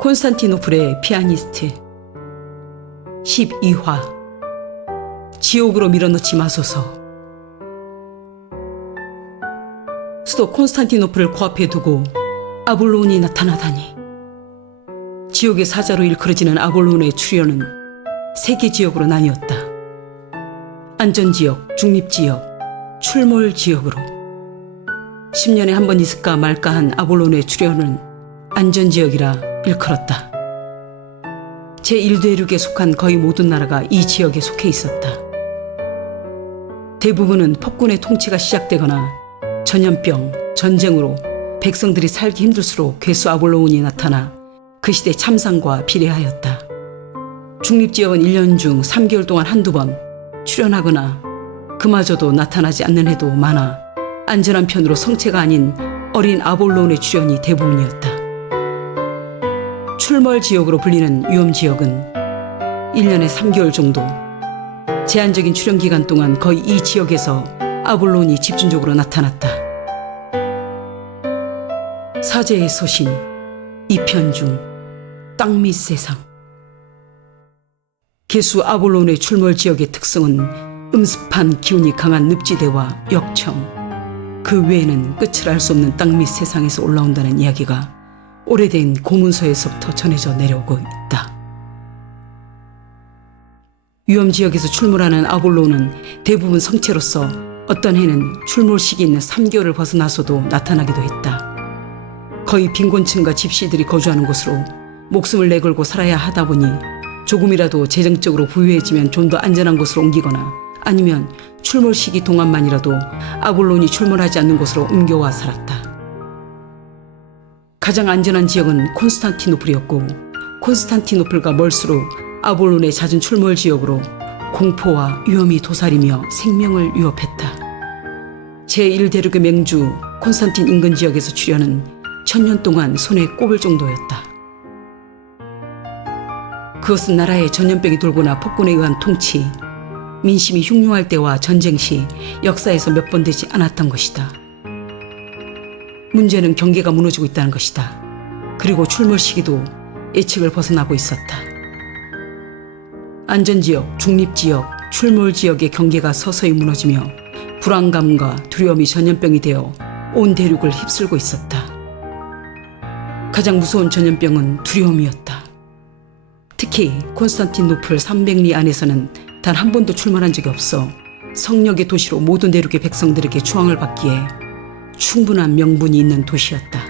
콘스탄티노플의 피아니스트 12화 지옥으로 밀어넣지 마소서. 수도 콘스탄티노플을 코앞에 두고 아볼론이 나타나다니. 지옥의 사자로 일컬어지는 아볼론의 출현은 세 개 지역으로 나뉘었다. 안전지역, 중립지역, 출몰지역으로. 10년에 한 번 있을까 말까 한 아볼론의 출현은 안전지역이라 일컬었다. 제1대륙에 속한 거의 모든 나라가 이 지역에 속해 있었다. 대부분은 폭군의 통치가 시작되거나 전염병, 전쟁으로 백성들이 살기 힘들수록 괴수 아볼론이 나타나 그 시대 참상과 비례하였다. 중립지역은 1년 중 3개월 동안 한두 번 출현하거나 그마저도 나타나지 않는 해도 많아 안전한 편으로 성체가 아닌 어린 아볼론의 출현이 대부분이었다. 출몰지역으로 불리는 위험지역은 1년에 3개월 정도, 제한적인 출현 기간 동안 거의 이 지역에서 아볼론이 집중적으로 나타났다. 사제의 서신, 이편중, 땅 및 세상. 개수 아볼론의 출몰지역의 특성은 음습한 기운이 강한 늪지대와 역청, 그 외에는 끝을 알 수 없는 땅 및 세상에서 올라온다는 이야기가 오래된 고문서에서부터 전해져 내려오고 있다. 위험지역에서 출몰하는 아볼론은 대부분 성체로서 어떤 해는 출몰 시기 있는 3개월을 벗어나서도 나타나기도 했다. 거의 빈곤층과 집시들이 거주하는 곳으로 목숨을 내걸고 살아야 하다 보니 조금이라도 재정적으로 부유해지면 좀 더 안전한 곳으로 옮기거나 아니면 출몰 시기 동안만이라도 아볼론이 출몰하지 않는 곳으로 옮겨와 살았다. 가장 안전한 지역은 콘스탄티노플이었고, 콘스탄티노플과 멀수록 아볼론의 잦은 출몰 지역으로 공포와 위험이 도사리며 생명을 위협했다. 제1대륙의 맹주 콘스탄틴 인근 지역에서 출현은 1000년 동안 손에 꼽을 정도였다. 그것은 나라에 전염병이 돌거나 폭군에 의한 통치, 민심이 흉흉할 때와 전쟁 시 역사에서 몇 번 되지 않았던 것이다. 문제는 경계가 무너지고 있다는 것이다. 그리고 출몰 시기도 예측을 벗어나고 있었다. 안전지역, 중립지역, 출몰지역의 경계가 서서히 무너지며 불안감과 두려움이 전염병이 되어 온 대륙을 휩쓸고 있었다. 가장 무서운 전염병은 두려움이었다. 특히 콘스탄티노플 300리 안에서는 단 한 번도 출몰한 적이 없어 성역의 도시로 모든 대륙의 백성들에게 추앙을 받기에 충분한 명분이 있는 도시였다.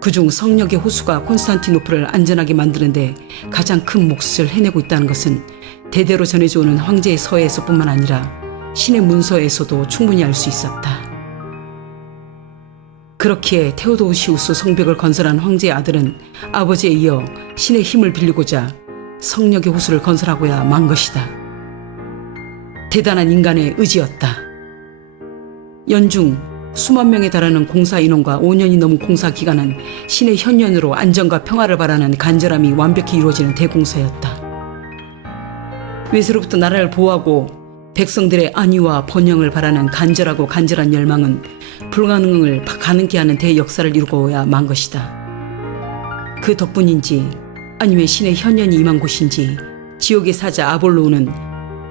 그중 성역의 호수가 콘스탄티노플을 안전하게 만드는데 가장 큰 몫을 해내고 있다는 것은 대대로 전해져 오는 황제의 서에서뿐만 아니라 신의 문서에서도 충분히 알 수 있었다. 그렇기에 테오도시우스 성벽을 건설한 황제의 아들은 아버지에 이어 신의 힘을 빌리고자 성역의 호수를 건설하고야 만 것이다. 대단한 인간의 의지였다. 연중 수만 명에 달하는 공사 인원과 5년이 넘은 공사 기간은 신의 현년으로 안정과 평화를 바라는 간절함이 완벽히 이루어지는 대공사였다. 외세로부터 나라를 보호하고 백성들의 안위와 번영을 바라는 간절하고 간절한 열망은 불가능을 가능케 하는 대역사를 이루고야 만 것이다. 그 덕분인지 아니면 신의 현년이 임한 곳인지 지옥의 사자 아볼론은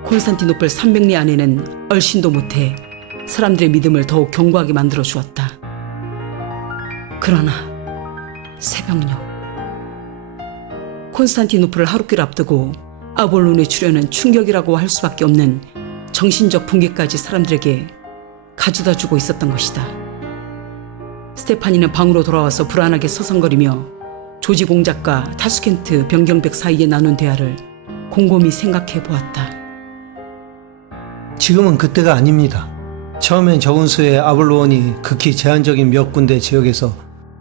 콘스탄티노플 300리 안에는 얼씬도 못해 사람들의 믿음을 더욱 견고하게 만들어 주었다. 그러나 새벽녘 콘스탄티노플을 하루길 앞두고 아볼론의 출현은 충격이라고 할 수밖에 없는 정신적 붕괴까지 사람들에게 가져다 주고 있었던 것이다. 스테파니는 방으로 돌아와서 불안하게 서성거리며 조지 공작과 타수켄트 변경백 사이에 나눈 대화를 곰곰이 생각해 보았다. 지금은 그때가 아닙니다. 처음엔 적은 수의 아볼론이 극히 제한적인 몇 군데 지역에서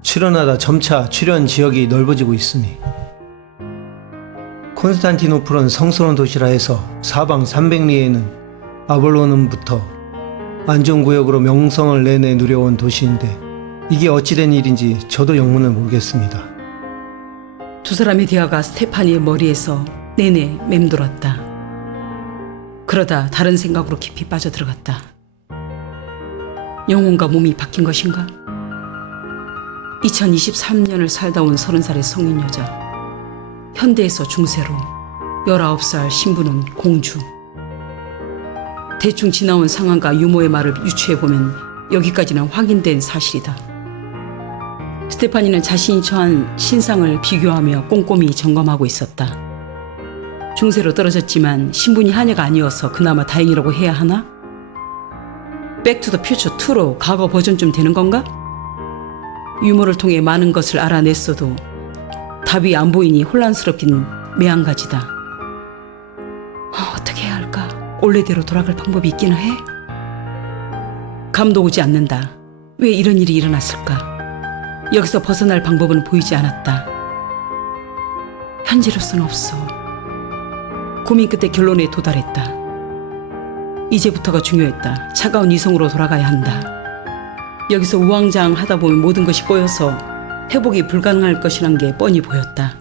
출현하다 점차 출현 지역이 넓어지고 있으니 콘스탄티노플은 성스러운 도시라 해서 사방 300리에는 아볼론은부터 안전구역으로 명성을 내내 누려온 도시인데 이게 어찌된 일인지 저도 영문을 모르겠습니다. 두 사람의 대화가 스테파니의 머리에서 내내 맴돌았다. 그러다 다른 생각으로 깊이 빠져들어갔다. 영혼과 몸이 바뀐 것인가? 2023년을 살다 온 30살의 성인 여자. 현대에서 중세로 19살 신부는 공주. 대충 지나온 상황과 유모의 말을 유추해보면 여기까지는 확인된 사실이다. 스테파니는 자신이 처한 신상을 비교하며 꼼꼼히 점검하고 있었다. 중세로 떨어졌지만 신분이 하녀가 아니어서 그나마 다행이라고 해야 하나? 백투더 퓨처 2로 과거 버전쯤 되는 건가? 유머를 통해 많은 것을 알아냈어도 답이 안 보이니 혼란스럽긴 매한가지다. 어떻게 해야 할까? 원래대로 돌아갈 방법이 있기나 해? 감도 오지 않는다. 왜 이런 일이 일어났을까? 여기서 벗어날 방법은 보이지 않았다. 현재로서는 없어. 고민 끝에 결론에 도달했다. 이제부터가 중요했다. 차가운 이성으로 돌아가야 한다. 여기서 우왕좌왕하다 보면 모든 것이 꼬여서 회복이 불가능할 것이란 게 뻔히 보였다.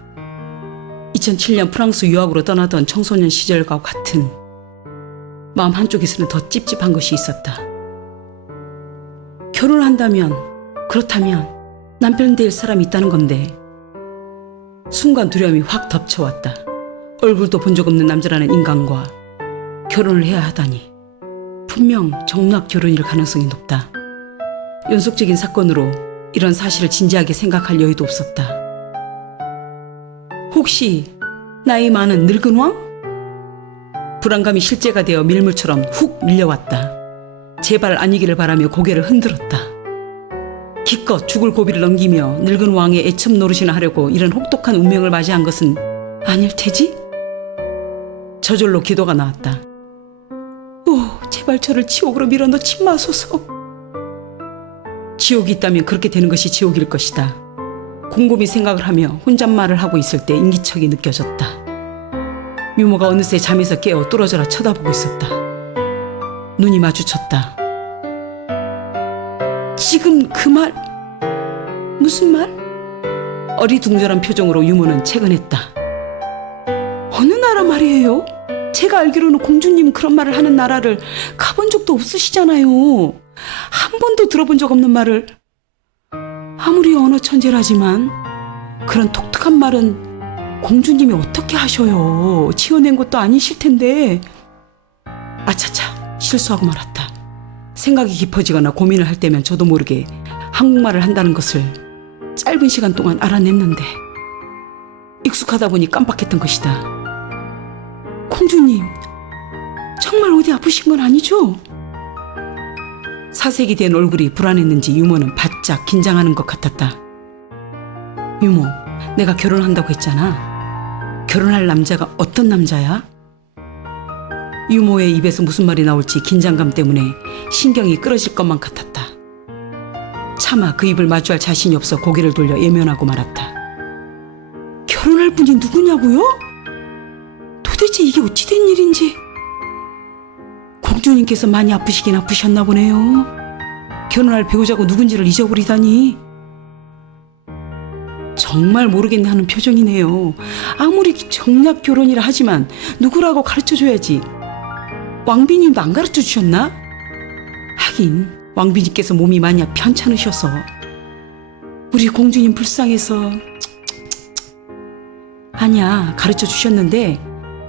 2007년 프랑스 유학으로 떠나던 청소년 시절과 같은 마음 한쪽에서는 더 찝찝한 것이 있었다. 결혼을 한다면, 그렇다면 남편 될 사람이 있다는 건데 순간 두려움이 확 덮쳐왔다. 얼굴도 본 적 없는 남자라는 인간과 결혼을 해야 하다니. 분명 정략 결혼일 가능성이 높다. 연속적인 사건으로 이런 사실을 진지하게 생각할 여유도 없었다. 혹시 나이 많은 늙은 왕? 불안감이 실제가 되어 밀물처럼 훅 밀려왔다. 제발 아니기를 바라며 고개를 흔들었다. 기껏 죽을 고비를 넘기며 늙은 왕의 애첩 노릇이나 하려고 이런 혹독한 운명을 맞이한 것은 아닐 테지? 저절로 기도가 나왔다. 제발 저를 지옥으로 밀어넣지 마소서. 지옥이 있다면 그렇게 되는 것이 지옥일 것이다. 곰곰이 생각을 하며 혼잣말을 하고 있을 때 인기척이 느껴졌다. 유모가 어느새 잠에서 깨어 뚫어져라 쳐다보고 있었다. 눈이 마주쳤다. 지금 그 말? 무슨 말? 어리둥절한 표정으로 유모는 채근했다. 어느 나라 말이에요? 제가 알기로는 공주님 그런 말을 하는 나라를 가본 적도 없으시잖아요. 한 번도 들어본 적 없는 말을. 아무리 언어 천재라지만 그런 독특한 말은 공주님이 어떻게 하셔요? 지어낸 것도 아니실 텐데. 아차차, 실수하고 말았다. 생각이 깊어지거나 고민을 할 때면 저도 모르게 한국말을 한다는 것을 짧은 시간 동안 알아냈는데 익숙하다 보니 깜빡했던 것이다. 공주님, 정말 어디 아프신 건 아니죠? 사색이 된 얼굴이 불안했는지 유모는 바짝 긴장하는 것 같았다. 유모, 내가 결혼한다고 했잖아. 결혼할 남자가 어떤 남자야? 유모의 입에서 무슨 말이 나올지 긴장감 때문에 신경이 끌어질 것만 같았다. 차마 그 입을 마주할 자신이 없어 고개를 돌려 예면하고 말았다. 결혼할 분이 누구냐고요? 도대체 이게 어찌 된 일인지. 공주님께서 많이 아프시긴 아프셨나 보네요. 결혼할 배우자고 누군지를 잊어버리다니. 정말 모르겠네 하는 표정이네요. 아무리 정략 결혼이라 하지만 누구라고 가르쳐줘야지. 왕비님도 안 가르쳐주셨나? 하긴 왕비님께서 몸이 많이 편찮으셔서. 우리 공주님 불쌍해서. 아니야, 가르쳐주셨는데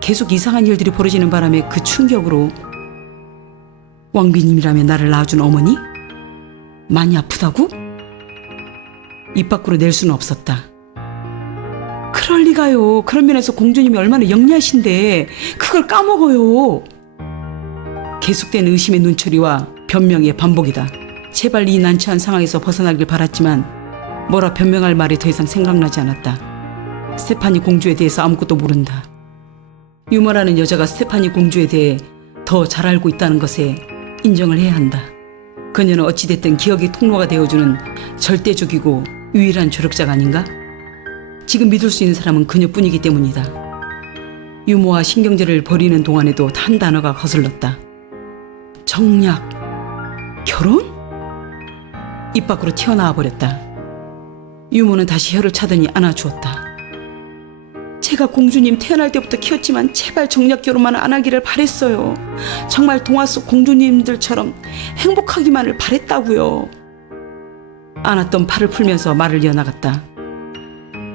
계속 이상한 일들이 벌어지는 바람에 그 충격으로. 왕비님이라면 나를 낳아준 어머니? 많이 아프다고? 입 밖으로 낼 수는 없었다. 그럴 리가요. 그런 면에서 공주님이 얼마나 영리하신데 그걸 까먹어요. 계속된 의심의 눈초리와 변명의 반복이다. 제발 이 난처한 상황에서 벗어나길 바랐지만 뭐라 변명할 말이 더 이상 생각나지 않았다. 스테파니 공주에 대해서 아무것도 모른다. 유머라는 여자가 스테파니 공주에 대해 더 잘 알고 있다는 것에 인정을 해야 한다. 그녀는 어찌됐든 기억의 통로가 되어주는 절대적이고 유일한 조력자가 아닌가? 지금 믿을 수 있는 사람은 그녀뿐이기 때문이다. 유모와 신경질을 벌이는 동안에도 한 단어가 거슬렀다. 정략, 결혼? 입 밖으로 튀어나와 버렸다. 유모는 다시 혀를 차더니 안아주었다. 제가 공주님 태어날 때부터 키웠지만 제발 정략 결혼만 안 하기를 바랬어요. 정말 동화 속 공주님들처럼 행복하기만을 바랬다고요. 안았던 팔을 풀면서 말을 이어나갔다.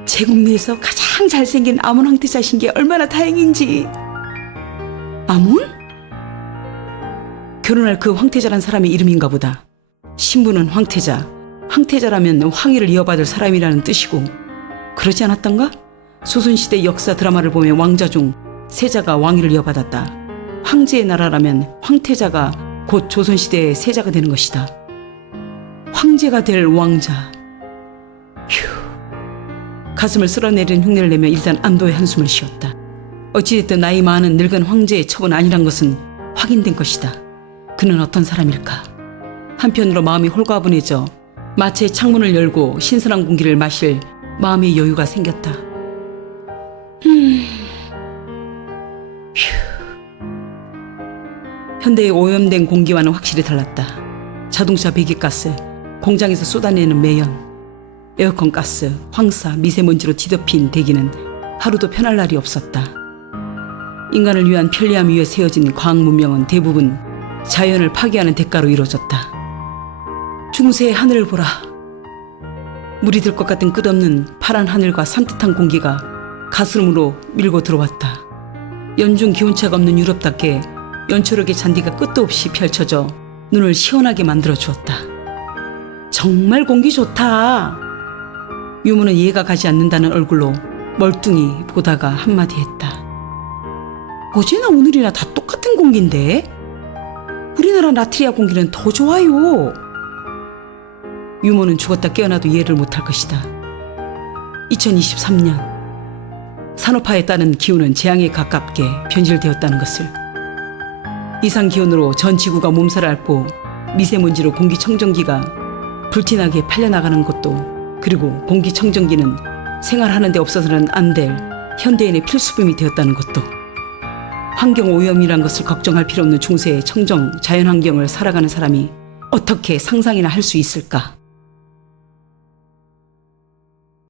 제국 내에서 가장 잘생긴 아몬 황태자신 게 얼마나 다행인지. 아몬? 결혼할 그 황태자란 사람의 이름인가 보다. 신부는 황태자, 황태자라면 황위를 이어받을 사람이라는 뜻이고, 그러지 않았던가? 조선시대 역사 드라마를 보면 왕자 중 세자가 왕위를 이어받았다. 황제의 나라라면 황태자가 곧 조선시대의 세자가 되는 것이다. 황제가 될 왕자. 휴. 가슴을 쓸어내리는 흉내를 내며 일단 안도의 한숨을 쉬었다. 어찌됐든 나이 많은 늙은 황제의 첩은 아니란 것은 확인된 것이다. 그는 어떤 사람일까? 한편으로 마음이 홀가분해져 마차의 창문을 열고 신선한 공기를 마실 마음의 여유가 생겼다. 현대의 오염된 공기와는 확실히 달랐다. 자동차 배기가스, 공장에서 쏟아내는 매연, 에어컨 가스, 황사, 미세먼지로 뒤덮인 대기는 하루도 편할 날이 없었다. 인간을 위한 편리함 위에 세워진 과학 문명은 대부분 자연을 파괴하는 대가로 이루어졌다. 중세의 하늘을 보라. 물이 들 것 같은 끝없는 파란 하늘과 산뜻한 공기가 가슴으로 밀고 들어왔다. 연중 기온차가 없는 유럽답게 연초록의 잔디가 끝도 없이 펼쳐져 눈을 시원하게 만들어 주었다. 정말 공기 좋다. 유모는 이해가 가지 않는다는 얼굴로 멀뚱히 보다가 한마디 했다. 어제나 오늘이나 다 똑같은 공기인데? 우리나라 라트리아 공기는 더 좋아요. 유모는 죽었다 깨어나도 이해를 못할 것이다. 2023년 산업화에 따른 기후는 재앙에 가깝게 변질되었다는 것을, 이상기온으로 전 지구가 몸살을 앓고 미세먼지로 공기청정기가 불티나게 팔려나가는 것도, 그리고 공기청정기는 생활하는 데 없어서는 안 될 현대인의 필수품이 되었다는 것도, 환경오염이란 것을 걱정할 필요 없는 중세의 청정 자연환경을 살아가는 사람이 어떻게 상상이나 할 수 있을까?